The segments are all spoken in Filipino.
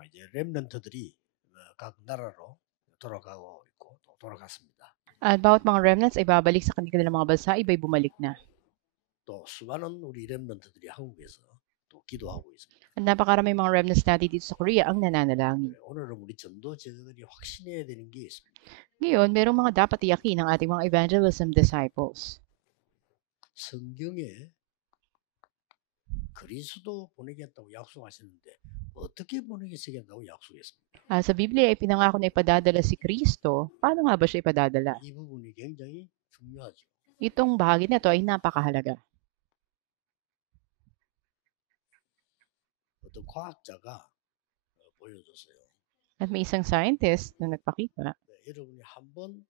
이제 렘넌트들이 각 나라로 돌아가고 있고 또 돌아갔습니다. At bawat mga remnants ay babalik sa kanilang mga bansa, iba'y bumalik na. 또 수많은 우리 렘넌트들이 한국에서 또 기도하고 있습니다. At napakaraming mga remnants natin dito sa Korea ang nananalangin. 오늘은 우리 전도 제자들이 확신해야 되는 게 있습니다. Ngayon, merong mga dapat iyakin ng ating mga evangelism disciples. 성경에 그리스도 보내겠다고 약속하셨는데 어떻게 보내겠다고 약속했습니까? Sa Biblia ay pinangako na ipadadala si Kristo. Paano nga ba siya ipadadala? 이 부분이 굉장히 중요하죠. Itong bahagi na ito ay napakahalaga. 어떤 과학자가 보여줬어요. At may isang scientist na nagpakita. 여러분이 한번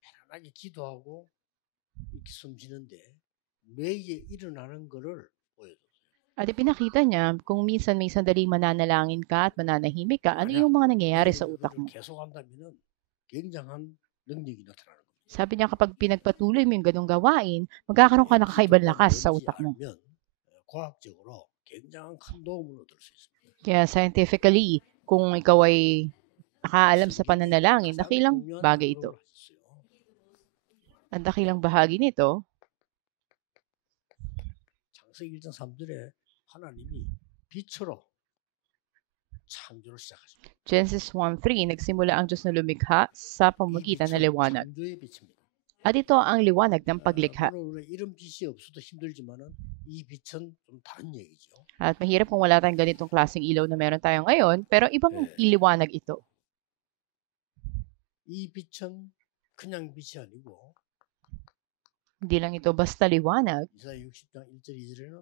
편안하게 기도하고 이렇게 숨쉬는데 뇌에 일어나는 거를 보여줬어요. At ipinakita niya kung minsan may sandaling mananalangin ka at mananahimik ka, ano yung mga nangyayari sa utak mo? 계속한다면 굉장한 능력이 나타나는 겁니다. Sabi niya kapag pinagpatuloy mo yung ganong gawain, magkakaroon ka ng kakaibang lakas sa utak mo. 과학적으로 굉장한 큰 도움을 얻을 수 있습니다. Kaya scientifically, kung ikaw ay nakaalam sa pananalangin, dakilang bagay ito. Ang dakilang bahagi nito, 창세기 1장 3절에 하나님이 빛으로 창조를 시작하십니다. Genesis 1:3, nagsimula ang Diyos na lumikha sa pamamagitan ng liwanag. 창조의 빛입니다. At ito ang liwanag ng paglikha. 물론 이런 빛이 없어도 힘들지만은 이 빛은 좀 다른 얘기죠. At mahirap kung wala tayong ganitong klaseng ilaw na meron tayo ngayon, pero ibang iliwanag ito. 이 빛은 그냥 빛이 아니고 Hindi lang ito basta liwanag. 이사야 60장 1절 2절에는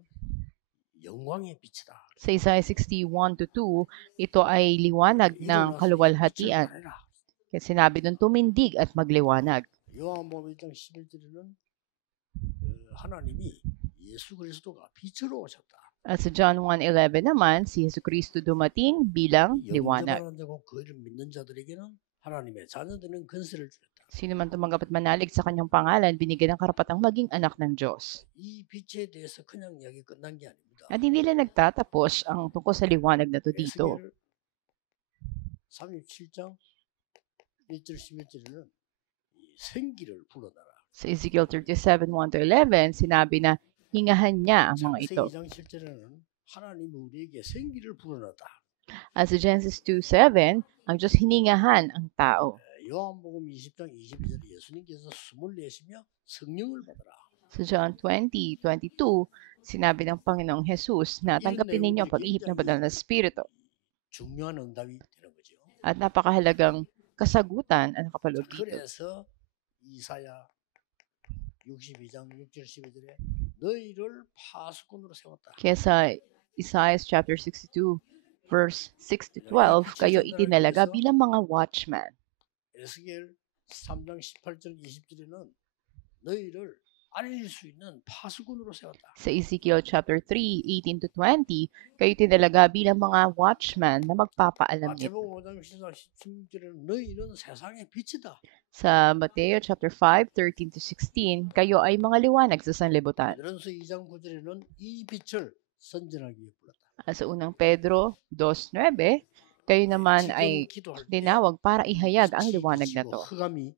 영광의 빛이다. Sa Isaiah 61:2, ito ay liwanag ng kaluwalhatian. Kaya sinabi doon, tumindig at magliwanag. 요한복음 1장 11절에는 하나님이 예수 그리스도가 빛으로 오셨다. At sa John 1:11 naman, si Yesu Cristo dumating bilang liwanag. 그를 믿는 자들에게는 하나님의 자녀되는 권세를 주었다. Sino man tumanggap at manalig sa kanyang pangalan, binigyan ng karapatang maging anak ng Diyos. 이 빛에 대해서 그냥 이야기 끝난 게 아닙니다. At hindi lang nagtatapos ang tungkol sa liwanag na to dito. 37장 1절 11절에는 생기를 불어넣어라. Sa Ezekiel 37:1-11, sinabi na hingahan niya ang mga ito. 2장 7절에는 하나님이 우리에게 생기를 불어넣었다. At sa Genesis 2:7, ang Diyos hiningahan ang tao. 요한복음 20장 22절에 예수님께서 숨을 내쉬며 성령을 받아라. Sa John 20:22, sinabi ng Panginoong Jesus na tanggapin ninyo ang pag-ihip ng banal na Espiritu. 중요한 응답이 되는 거죠. At napakahalagang kasagutan ang nakapaloob dito. 그래서 이사야 62장 6절 12절에 너희를 파수꾼으로 세웠다. Kaya sa Isaiah chapter 62, verse 6-12, kayo itinalaga bilang mga watchman. 에스겔 3장 18절 20절에는 너희를 알릴 수 있는 파수꾼으로 세웠다. Sa Ezekiel chapter 3, 18-20, kayo tinalaga bilang mga watchman na magpapaalam nito. 마태복음 5장 16절에는 너희는 세상의 빛이다. Sa Mateo chapter 5, 13-16, kayo ay mga liwanag sa sanlibutan. 베드로서 2장 9절에는 이 빛을 선전하기 위해 불렀다. Sa unang Pedro 2:9, kayo naman ay tinawag para ihayag ang liwanag na to. 흑암이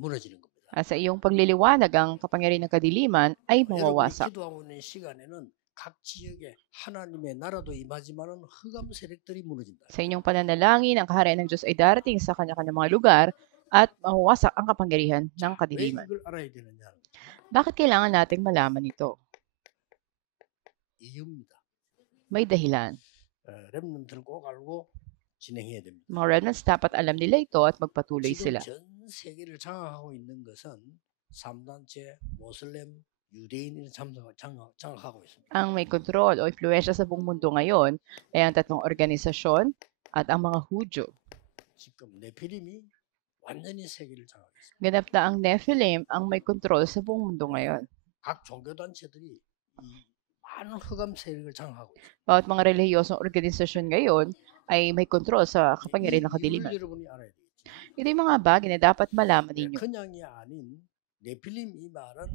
무너지는 겁니다. Sa iyong pagliliwanag, ang kapangyarihan ng kadiliman ay mawawasak. 기도하고 있는 시간에는 각 지역에 하나님의 나라도 임하지만은 흑암 세력들이 무너진다. Sa inyong pananalangin, ang kaharian ng Diyos ay darating sa kanya-kanyang mga lugar at mawawasak ang kapangyarihan ng 왜 kadiliman. 이걸 알아야 되느냐? Bakit kailangan nating malaman ito? 이유입니다. May dahilan. 렘넌트는 꼭 알고 진행해야 됩니다. Mga remnants dapat alam nila ito at magpatuloy 지금 sila. 전 세계를 장악하고 있는 것은 3단체, 모슬렘, 유대인이 장악하고 있습니다. Ang may kontrol o impluwensya sa buong mundo ngayon ay ang tatlong organisasyon at ang mga Hudyo. 지금 네피림이 완전히 세계를 장악했습니다. Ganap na ang Nephilim ang may kontrol sa buong mundo ngayon. 각 종교단체들이 이 많은 흑암 세력을 장악하고 있습니다. Bawat mga relihiyosong organisasyon ngayon ay may kontrol sa kapangyarihan ng 이걸 kadiliman. 여러분이 알아야 되겠죠. Ito yung mga bagay na dapat malaman ninyo. 그냥이 아닌 네필림 이 말은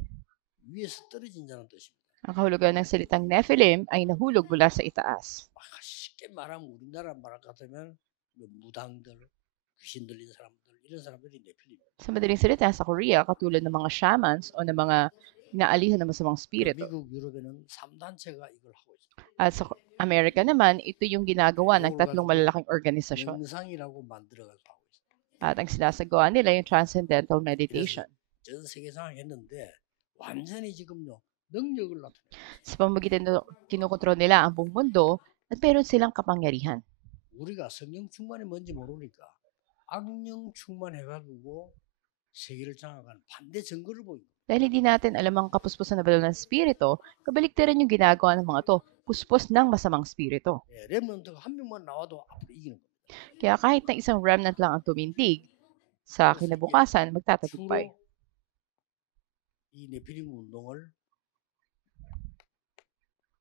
위에서 떨어진다는 뜻입니다. Ang kahulugan ng salitang Nephilim ay nahulog mula sa itaas. 쉽게 말하면 우리나라 말 같으면 뭐 무당들, 귀신 들린 사람들 이런 사람들이 네필립. Sa madaling salita, sa Korea, katulad ng mga shamans o ng mga inaalihan ng masamang spirito. 미국, 유럽에는 3단체가 이걸 하고 있습니다. At sa Amerika naman, ito yung ginagawa ng tatlong malalaking organisasyon. 명상이라고 만들어가지고 하고 있습니다. At ang sinasagawa nila yung Transcendental Meditation. 전 세계상 했는데 완전히 지금요 능력을 나타내. Sa pamamagitan nito, kinokontrol nila ang buong mundo at meron silang kapangyarihan. 우리가 성령 충만이 뭔지 모르니까 악령 충만해가지고 세계를 장악하는 반대 증거를 보이고. Dahil hindi natin alam ang kapuspusan na banal ng spirito, kabaliktaran yung ginagawa ng mga to, puspos ng masamang spirito. 예, 렘넌트가 한 명만 나와도 앞으로 이기는 겁니다. Kaya kahit na isang remnant lang ang tumindig, sa kinabukasan, magtatagumpay. 주로 이 네피림 운동을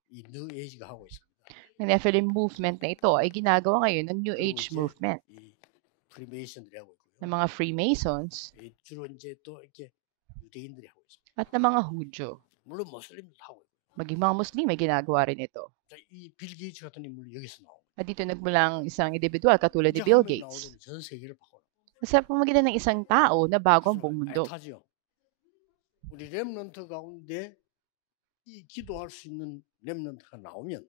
이 뉴 에이지가 하고 있습니다. Ang Nephilim movement na ito ay ginagawa ngayon ng New 그리고 Age 이제 movement 이 프리메이슨들이 하고 있고요. ng mga Freemasons 이 주로 이제 또 이렇게 유대인들이 하고 있습니다. at ng mga Hudyo. 물론 모슬림도 하고 있고. Maging mga Muslim ay ginagawa rin ito. 이빌 게이츠 같은 인물이 여기서 나오고. At dito nagmula ang isang individual katulad ni 이제 Bill 한명 Gates. 나오더니 전 세계를 바꿔. Sa pamamagitan ng isang tao na bago ang buong mundo. 타지요. 우리 렘넌트 가운데 이 기도할 수 있는 렘넌트가 나오면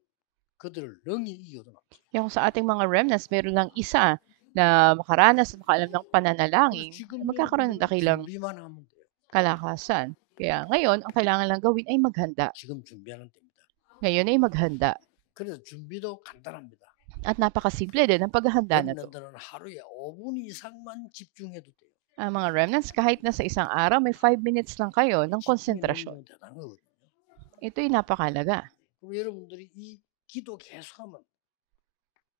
그들을 능히 이겨도 남죠. Kaya kung sa ating mga remnants, meron lang isa na makaranas at makaalam ng pananalangin, ay magkakaroon ng dakilang 준비만 하면 돼요. kalakasan. Kaya ngayon, ang kailangan lang gawin ay maghanda. 지금 준비하는 때입니다. Ngayon ay maghanda. 그래서 준비도 간단합니다. At napakasimple din ang paghahanda na to. 렘넌트는 하루에 5분 이상만 집중해도 돼요. Ang mga remnants, kahit na sa isang araw, may 5 minutes lang kayo ng konsentrasyon. 집중이 대단한 거거든요. Ito'y napakalaga. 그리고 여러분들이 이 기도 계속하면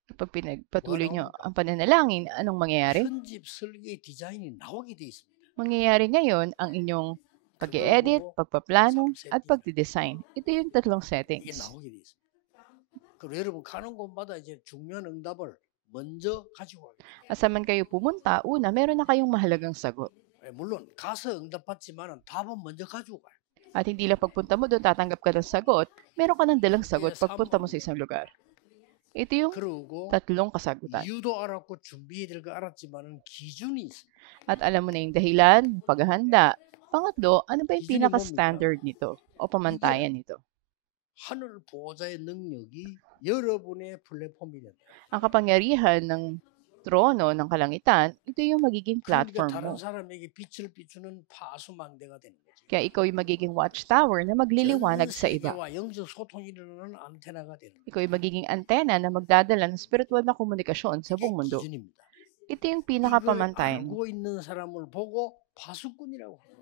Kapag pinagpatuloy nyo ang pananalangin, anong mangyayari? 편집 설계 디자인이 나오게 돼 있습니다. Mangyayari ngayon ang inyong pag-edit, pagpaplano, at pagdidesign. Ito yung tatlong 이게 settings. 나오게 돼 있습니다. 그리고 여러분 가는 곳마다 이제 중요한 응답을 먼저 가지고 와요. Asaman kayo pumunta, una, meron na kayong mahalagang sagot. 물론 가서 응답받지만은 답은 먼저 가지고 가요. At hindi lang pagpunta mo doon, tatanggap ka ng sagot, meron ka ng dalang sagot pagpunta mo sa isang lugar. Ito yung 그러고 tatlong kasagutan. 이유도 알았고 준비해야 될 거 알았지만은 기준이 있습니다. At alam mo na yung dahilan, paghahanda. Pangatlo, ano ba yung pinaka-standard nito o pamantayan nito? 하늘 보호자의 능력이 여러분의 플랫폼이 된다. Ang kapangyarihan ng trono ng kalangitan, ito yung magiging 그러니까 platform mo. 다른 사람에게 빛을 비추는 파수망대가 되는 거죠. Kaya ikaw yung magiging watchtower na magliliwanag sa iba. 세계와 영적 소통이 일어나는 안테나가 되는 거죠. Ikaw yung magiging antena na magdadala ng spiritual na komunikasyon sa 이게 buong mundo. 기준입니다. Ito yung 이걸 pinakapamantayan. 알고 있는 사람을 보고 파수꾼이라고 합니다.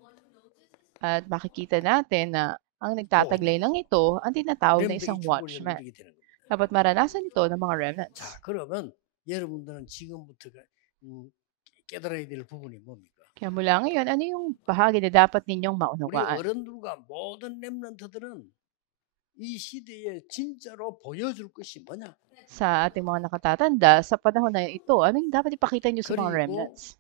At makikita natin na ang nagtataglay ng ito ang tinatawag na isang watchman. 이게 되는 겁니다. Dapat maranasan ito ng mga remnants. 자, 그러면 여러분들은 지금부터가 깨달아야 될 부분이 뭡니까? Kaya mula ngayon, ano yung bahagi na dapat ninyong 우리 maunawaan? 어른들과 모든 렘넌트들은 이 시대에 진짜로 보여줄 것이 뭐냐? Sa ating mga nakatatanda, sa panahon na ito, ano yung dapat ipakita nyo sa mga 그리고 remnants?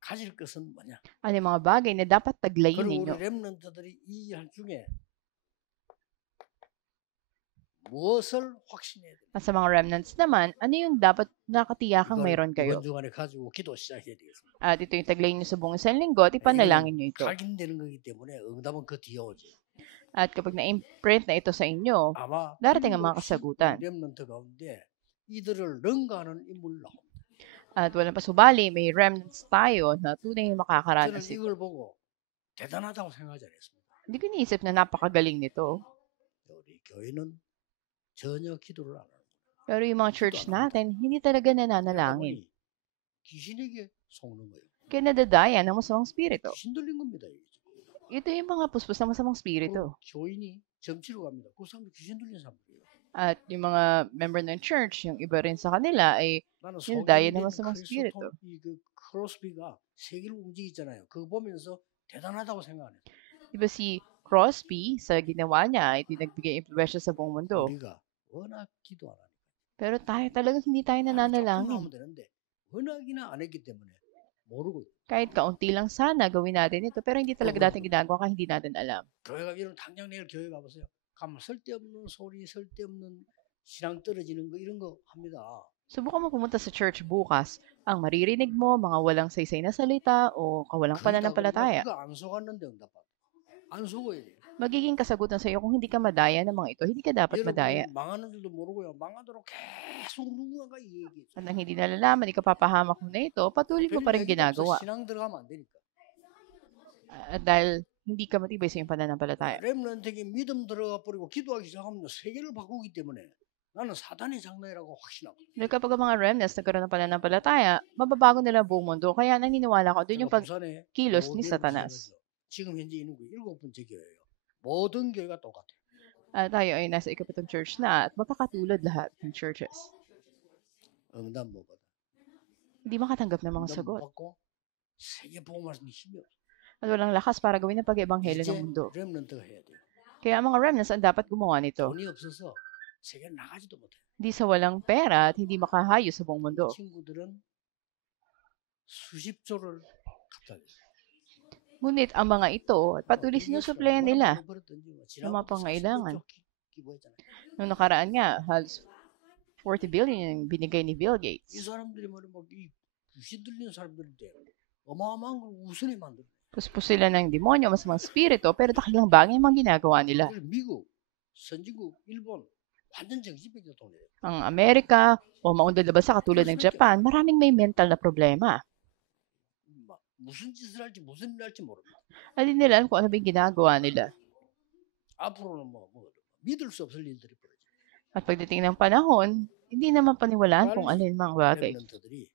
가질 것은 뭐냐? Ano yung mga bagay na dapat taglayin 그리고 ninyo? 우리 렘넌트들이 이 할 중에 무엇을 확신해야 돼? At sa mga remnants naman, ano yung dapat nakatiyakang mayroon kayo? 이번 주간에 가지고 기도 시작해야 되겠습니다. At ito yung taglayin nyo sa buong isang linggo at ipanalangin nyo ito. 각인되는 거기 때문에 응답은 그 뒤에 오지. At kapag na-imprint na ito sa inyo, 아마 darating ang mga kasagutan. 렘넌트 가운데 이들을 능가하는 인물 나옵니다. At walang pasubali, may remnants tayo na tunay 저는 na makakaranas ito. 이걸 보고 대단하다고 생각하지 않았습니다. Hindi ko iniisip na napakagaling nito. 우리 교회는 전혀 기도를 안 하고 Pero yung mga church natin, hindi talaga nananalangin. 귀신에게 속는 거예요. Kaya nadadaya ng masamang spirito. 귀신 들린 겁니다. 이게. Ito yung mga puspos ng masamang spirito. 교인이 점치러 갑니다. 그 사람도 귀신 들린 사람이에요. At yung mga member ng church, yung iba rin sa kanila ay 나는 daya 소개된 ng masamang spirito. 그 크로스비가 세계를 움직이잖아요. 그거 보면서 대단하다고 생각 안 해요. Diba si Crosby, sa ginawa niya, ay nagbigay impluensya sa buong mundo. 우리가 워낙 기도 안 하니까. Pero tayo talagang hindi tayo 조금 nananalangin. 하면 되는데 워낙이나 안 했기 때문에 모르고 있어요. Kahit kaunti lang sana gawin natin ito, pero hindi talaga natin ginagawa kasi hindi natin alam. 교회가 여러분 당장 내일 교회 가보세요. 가면 쓸데없는 소리, 쓸데없는 신앙 떨어지는 거 이런 거 합니다. Subukan mo pumunta sa church bukas. Ang maririnig mo, mga walang saysay na salita o kawalang 그러다 그러니까 pananampalataya. 그거 안 속았는데 응답받아. 안 속아야 돼. Magiging kasagutan sa iyo kung hindi ka madaya ng mga ito, hindi ka dapat madaya. 여러분은 망하는 줄도 모르고요. 망하도록 계속 누군가가 얘기해. At nang hindi nalalaman, ikapapahamak mo na ito, patuloy mo pa rin ginagawa. 신앙 들어가면 안 되니까. At dahil hindi ka matibay sa iyong pananampalataya. 렘넌트에게 믿음 들어가 버리고 기도하기 시작하면 세계를 바꾸기 때문에 나는 사단의 장난이라고 확신하고. Dahil kapag ang mga remnants nagkaroon ng pananampalataya, mababago nila ang buong mundo. Kaya naniniwala ko doon yung 부산에 pagkilos ni 모든 Satanas. 지금 현재 있는 거 7번째 교회예요. 모든 교회가 똑같아요. At tayo ay nasa ikapitong church na at magkakatulad lahat ng churches. 응답 못 받아. Hindi makatanggap ng mga 응답 못 sagot. 받고 세계 복음화는 힘이 없어. At walang lakas para gawin ang pag-ebanghelyo 이제 ng mundo. 렘넌트가 해야 돼요. Kaya ang mga remnants ang dapat gumawa nito. 돈이 없어서 세계 나가지도 못해. Hindi sa walang pera at hindi makahayo sa buong mundo. 친구들은 수십 조를 갖다 줬어요. Ngunit ang mga ito ay patuloy sinusuplayan nila ng mga pangailangan. Noong nakaraan nga, halos 40 billion yung binigay ni Bill 이 Gates. 사람들이 말이야 막이 귀신 들리는 사람들인데 어마어마한 걸 우선에 만들어. Puspos sila ng demonyo, mas mga spirito, pero dakilang bagay ang mga ginagawa nila. 그래서 미국, 선진국, 일본 완전 정신병자 동네예요. Ang Amerika o maundad na bansa katulad ng Japan, maraming may mental na problema. 막 무슨 짓을 할지 무슨 일 할지 모릅니다. At hindi nila alam kung ano ba yung ginagawa nila. 앞으로는 뭐 믿을 수 없을 일들이 벌어져. At pagdating ng panahon, hindi naman paniwalaan kung alin mang bagay. 렘넌트들이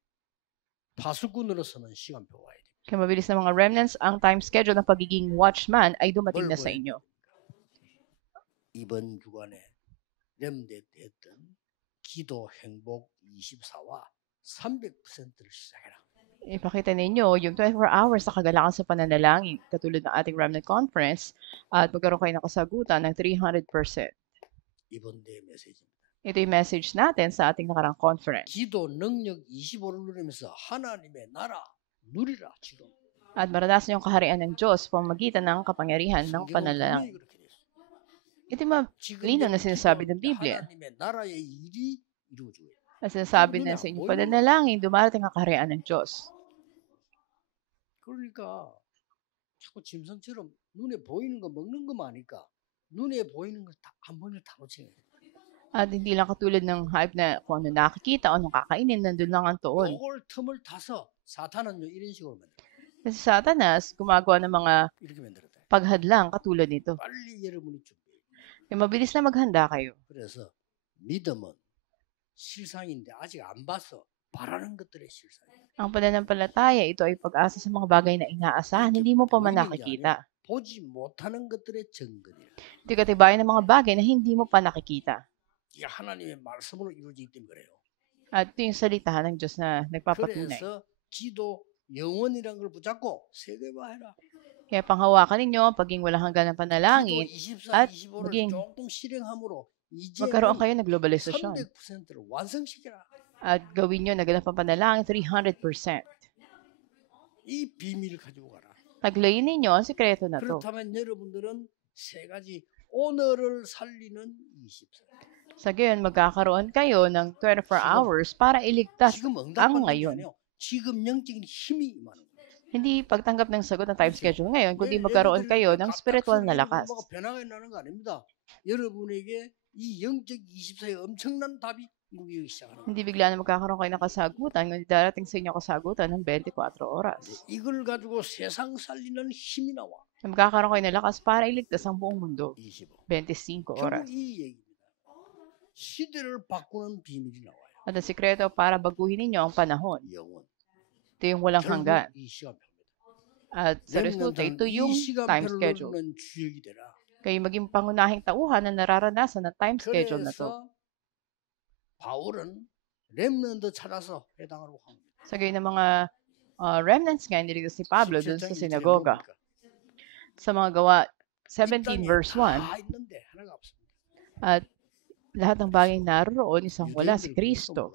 파수꾼으로 서는 시간표 와야 돼. Kaya mabilis na mga remnants, ang time schedule ng pagiging watchman ay dumating na sa inyo. 이번 주간에 렘넌트 했던 기도 행복 24와 300%를 시작해라. Ipakita ninyo yung 24 hours na kagalakan sa pananalangin, katulad ng ating remnant conference, at magkaroon kayo ng kasagutan ng 300%. 이번 대의 메시지입니다. Ito yung message natin sa ating nakarang conference. 기도 능력 25를 누리면서 하나님의 나라 누리라 지금. At maranasan yung kaharian ng Diyos pamagitan ng kapangyarihan ng 성경은 panalangin. 분명히 그렇게 돼 있어요. Ito yung malinaw na sinasabi ng 기도할 때 Biblia. 하나님의 나라의 일이 이루어져요. At sinasabi na sa inyong pananalangin, dumarating ang kaharian ng Diyos. 그러니까 자꾸 짐승처럼 눈에 보이는 거 먹는 것만 하니까 눈에 보이는 거 안 보이는 다 놓치는 거예요. At hindi lang katulad ng hype na kung ano nakikita o anong kakainin, nandun lang ang tuon. 요걸 틈을 타서 사탄은요 이런 식으로 만들어. Kasi Satanas, gumagawa ng mga 이렇게 만들었다. paghadlang katulad nito. 빨리 여러분이 준비해. Kaya mabilis na maghanda kayo. 그래서 믿음은 실상인데 아직 안 봤어. 바라는 것들의 실상. Ang pananampalataya, ito ay pag-asa sa mga bagay na inaasahan, hindi mo pa man nakikita. 보지 못하는 것들의 증거니라. Ito yung katibayan ng mga bagay na hindi mo pa nakikita. 이게 하나님의 말씀으로 이루어지기 때문에 그래요. At ito yung salitahan ng Diyos na nagpapatunay. 그래서 기도 영원이라는 걸 붙잡고 세계화해라. Kaya panghawakan ninyo ang paging walang hanggan ng 기도 panalangin 24, at 25를 maging 조금 실행함으로 magkaroon 이제는 kayo ng globalisasyon. 300%를 완성시켜라. At gawin nyo nagalang panalangin 300%. 이 비밀을 가지고 가라. Taglayin ninyo ang sikreto na to. 그렇다면 여러분들은 세 가지 오늘을 살리는 24. Sa gayon, magkakaroon kayo ng 24 hours para iligtas 지금 ang 응답받는 게 ngayon. 아니에요. 지금 영적인 힘이 임하는 거예요. Hindi pagtanggap ng sagot ng time schedule ngayon, kundi magkaroon kayo ng spiritual na lakas. 뭐가 변화가 나는 거 아닙니다. 여러분에게 이 영적 24의 엄청난 답이 이루어지기 시작하는 거예요. Hindi bigla na magkakaroon kayo ng kasagutan, kundi darating sa inyo kasagutan ng 24 oras. 이걸 가지고 세상 살리는 힘이 나와. Magkakaroon kayo ng lakas para iligtas ang buong mundo. 25. 25 oras. 결국 이 얘기입니다. 시대를 바꾸는 비밀이 나와요. At ang sikreto para baguhin ninyo ang panahon. 영원. Ito yung walang 결국 hanggan. 이 시간표입니다. At sa resulta, ito yung 이 time 시간표를 schedule. 누르는 주역이 되라. Kayo maging pangunahing tauhan na nararanasan ng time schedule na to. 그래서 바울은 렘넌트 찾아서 해당하라고 합니다. Sa gayon ng mga remnants nga, niligtas si Pablo dun sa sinagoga. Sa mga gawa 17 verse 1, 다 있는데 하나가 없습니다. at lahat ng bagay naroon, isang wala si Kristo.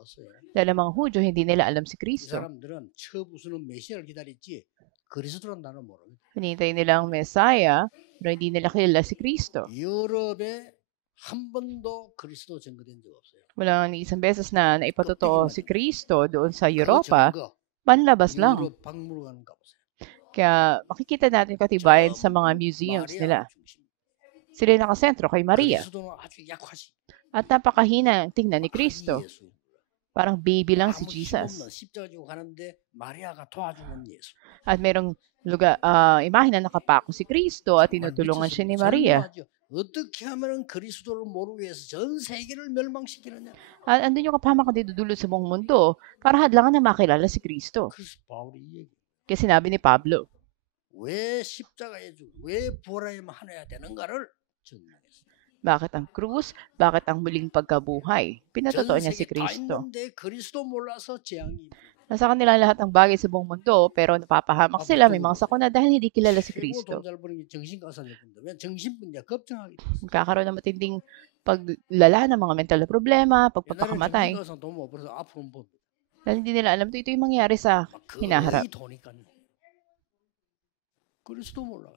Dahil ang mga Hudyo, hindi nila alam si 이 Kristo. 사람들은 처 부수는 메시아를 기다렸지 그리스도란 단어 모릅니다. Hinihintay nila ang Messiah, pero hindi nila kilala si Kristo. 유럽의 한 번도 그리스도 증거된 적 없어요. Walang ni isang beses na naipatotoo si Kristo doon sa 그 Europa, 증거 panlabas lang. 유럽 박물관 가보세요. Kaya makikita natin katibayan sa mga 전부 museums 마리아 nila. 중심. Sila nakasentro kay Maria. 그리스도는 아주 약하시. At napakahina ang tingnan ni 아기 Kristo. 예수. Parang baby lang si 아무 Jesus. 힘없는 십자가 지고 가는데 마리아가 도와주는 예수. At merong lugar, imahe na nakapako si Kristo at tinutulungan siya ni Maria. 절묘하죠. 어떻게 하면은 그리스도를 모르게 해서 전 세계를 멸망시키느냐. At andun yung kapahamakan dito dulot sa buong mundo para hadlangan na makilala si Kristo. 그래서 바울이 이 얘기. Kaya sinabi ni Pablo, 왜 십자가에 죽고 왜 부활하여만 하나야 되는가를 증명했어요. bakit ang krus? Bakit ang muling pagkabuhay? Pinatotoo 전 niya si 세계 다 Kristo. 있는데 그리스도 몰라서 재앙이. Nasa kanila lahat ng bagay sa buong mundo, pero napapahamak sila, may mga sakuna dahil hindi kilala si 최고 Kristo. 돈 잘 버는 게 정신과사 제품들. 정신병자 걱정하게. Magkakaroon ng matinding paglala ng mga mental na problema, 옛날에 pagpapakamatay. 정신과사 돈 못 벌어서 앞으로 못. Dahil hindi nila alam ito yung mangyayari sa hinaharap. 거의 도니까요. 그리스도 몰라.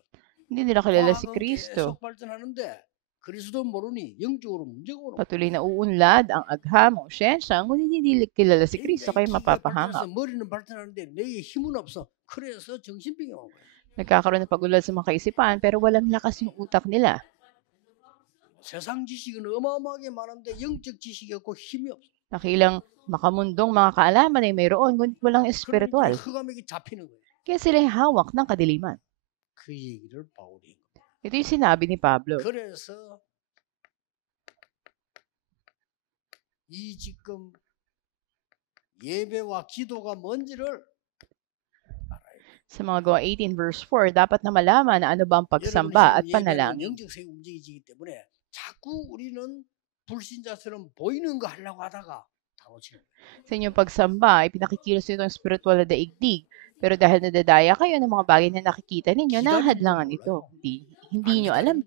Hindi nila kilala si 과학은 Kristo. 계속 발전하는데 그리스도 모르니 영적으로 문제가 오는. Patuloy na uunlad ang agham o siyensya, ngunit hindi kilala si Kristo, kaya mapapahamak. 머리는 발전하는데 뇌에 힘은 없어. 그래서 정신병이 오는 거야. Nagkakaroon ng pagulad sa mga kaisipan, pero walang lakas yung utak nila. 세상 지식은 어마어마하게 많은데 영적 지식이 없고 힘이 없어. Nakilang makamundong mga kaalaman ay mayroon, ngunit walang 그러니까 espiritual. 흑암에게 잡히는 거예요. Kaya sila ay hawak ng kadiliman. 그 얘기를 바울이. Ito yung sinabi ni Pablo. 그래서 이 지금 예배와 기도가 뭔지를 Sa mga gawa 18 verse 4, dapat na malaman na ano ba ang pagsamba at panalangin. 영적 세계 움직이기 때문에 자꾸 우리는 불신자처럼 보이는 거 하려고 하다가 다 놓치는 거예요. Sa inyong pagsamba ay pinakikilos nito ang spiritual na daigdig. Pero dahil nadadaya kayo ng mga bagay na nakikita ninyo, nahadlangan ito. Hindi nyo alam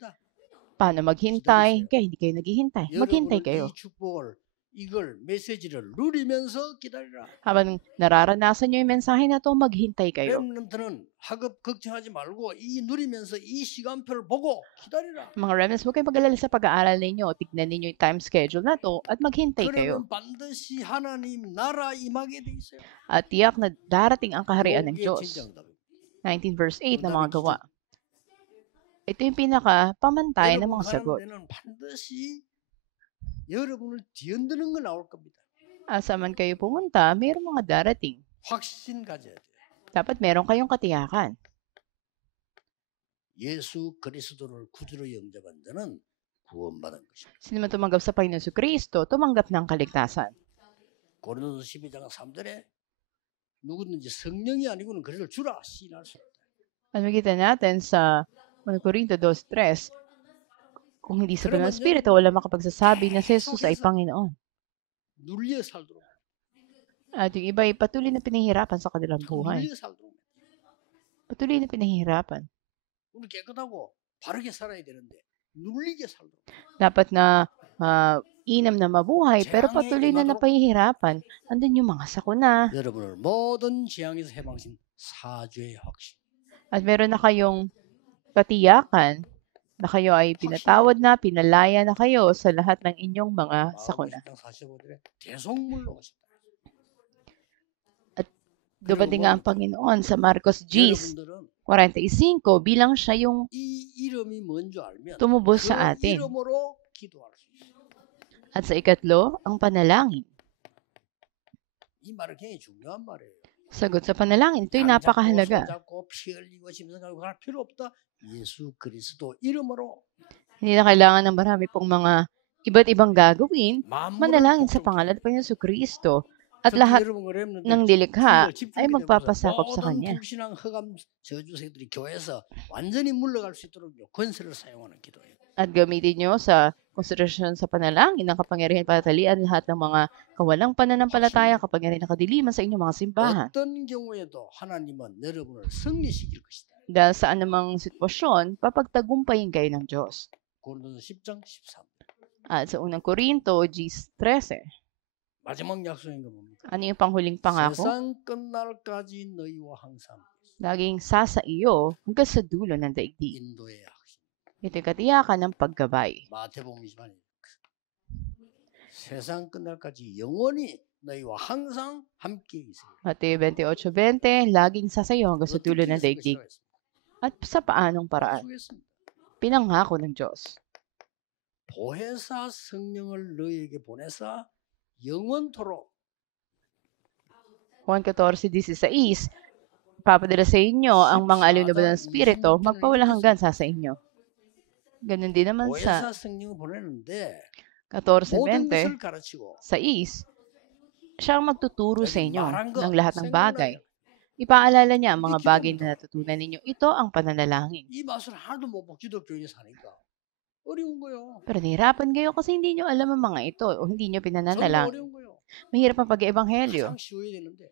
paano maghintay, kaya hindi kayo naghihintay. Maghintay kayo. 이 축복을 이걸 메시지를 누리면서 기다리라. Habang nararanasan nyo yung mensahe na to, maghintay kayo. 렘넌트는 학업 걱정하지 말고 이 누리면서 이 시간표를 보고 기다리라. Mga remnants, huwag kayong mag-alala sa pag-aaral ninyo. Tignan ninyo yung time schedule na to at maghintay kayo. 그러면 반드시 하나님 나라 임하게 돼 있어요. At tiyak na darating ang kaharian ng 이게 Diyos. 진짜 응답이에요. 19 verse 8 na mga gawa. Ito yung pinaka-pamantay ng mga 여러분 sagot. 가는 데는 반드시 여러분을 뒤흔드는 거 나올 겁니다. Asaman kayo pumunta, mayroong mga darating. 확신 가져야 돼요. Dapat meron kayong katiyakan. 예수 그리스도를 구주로 영접한 자는 구원받은 것입니다. Sino man tumanggap sa Panginoon si Kristo, tumanggap ng kaligtasan. 고린도서 12장 3절에 누구든지 성령이 아니고는 그리스도를 주라 시인할 수 없다. At makita natin sa 1 Corinto 2:3, kung hindi sa Panginoon Espiritu, wala makapagsasabi na si Jesus ay Panginoon. 눌려 살도록. At yung iba ay patuloy na pinahihirapan sa kanilang buhay. 눌려 살도록. Patuloy na pinahihirapan. 우리 깨끗하고 바르게 살아야 되는데 눌리게 살도록. Dapat na inam na mabuhay, pero patuloy na napahihirapan. Andun yung mga sakuna. 여러분을 모든 재앙에서 해방신 사죄의 확신. At meron na kayong katiyakan na kayo ay pinatawad na, pinalaya na kayo sa lahat ng inyong mga sakuna. At dumating nga ang Panginoon sa Marcos 10:45 bilang siya yung tumubos sa atin. At sa ikatlo, ang panalangin. Sagot sa panalangin, ito'y napakahalaga. Hindi na kailangan ng marami pong mga iba't ibang gagawin. Manalangin sa pangalan ng Panginoon Kristo. At lahat ng nilikha ay magpapasakop sa Kanya. At gamitin nyo sa konsentrasyon sa panalangin ng kapangyarihan patalian lahat ng mga kawalang pananampalataya, kapangyarihan ng kadiliman sa inyong mga simbahan. Dahil sa anumang sitwasyon, papagtagumpayin kayo ng Diyos. At sa unang Korinto 10:13, ano yung panghuling pangako? Laging sa iyo hanggang sa dulo ng daigdig. Ito yung katiyakan ng paggabay. 세상 끝날까지 영원히 너희와 항상 함께 있으리라. Mateo 28:20, laging sasayo hanggang sa dulo 어떻게 ng daigdig. 약속했습니까? At sa paanong paraan? 약속했습니다. Pinangako ng Diyos. 보혜사 성령을 너희에게 보내사 영원토록 Juan 14:16, papadala sa inyo ang mga aliw ng Espiritu, magpawala hanggan sa inyo. Ganun din naman sa 보혜사 성령을 보내는데 14:20, 모든 것을 가르치고 sa siya ang magtuturo sa inyo 말한 것 ng lahat ng bagay. 생각나요. Ipaalala niya ang mga bagay na natutunan ninyo. Ito ang pananalangin. 이 맛을 하나도 못 보고 기독교인이 사니까 어려운 거요. Pero nahirapan kayo kasi hindi nyo alam ang mga ito o hindi nyo 정말 pinananalang. 어려운 거요. Mahirap ang pag-ebanghelyo 가장 쉬워야 되는데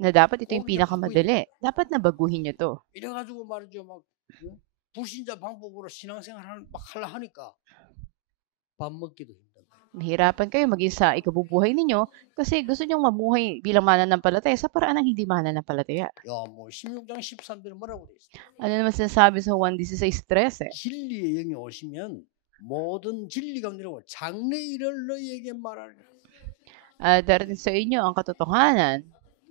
na dapat ito yung pinakamadali. Dapat na baguhin nyo to. 이래가지고 말이죠 막 불신자 방법으로 신앙생활 막 하려 하니까 밥 먹기도 힘들다. Mahirapan kayo maging sa ikabubuhay ninyo kasi gusto nyong mamuhay bilang mananampalataya sa paraan ng hindi mananampalataya. 야뭐 16장 13절에 뭐라고 돼 있어? Ano naman sinasabi sa Juan 16:13? 진리의 영이 오시면 모든 진리 가운데로 장래일을 너희에게 말하리라. Darating sa inyo ang katotohanan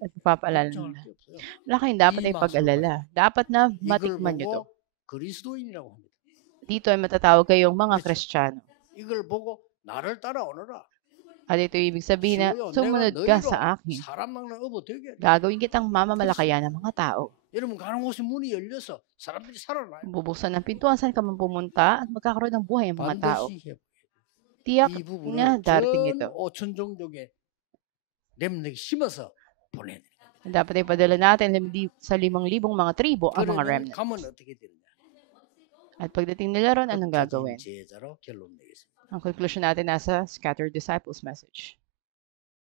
at papaalala 걱정할 nila. 게 없어요. Wala kayong dapat na ipag-alala. Dapat na 이걸 matikman nyo to. 보고 그리스도인이라고 합니다. Dito ay matatawag kayong mga Kristiyano. 이걸 보고 나를 따라오너라. At ito yung ibig sabihin na 주여, sumunod 내가 ka 너희로 sa akin. 사람 막는 어부 되게. Gagawin kitang mamamalakayan ng mga tao. 여러분 가는 곳에 문이 열려서 사람들이 살아나요. Bubuksan ng pintuan saan ka man pumunta at magkakaroon ng buhay ang mga tao. 반드시 해. Tiyak 이 na 부분을 darating 전 ito. 5천 종족의 렘넌트에게 심어서 보내야 돼. Dapat ay padala natin sa 5,000 mga tribo ang mga 그러면 remnant. 가면 어떻게 되느냐? At pagdating nila ron, anong 흩어진 gagawin? 제자로 결론 내겠습니다. Ang conclusion natin nasa Scattered Disciples message.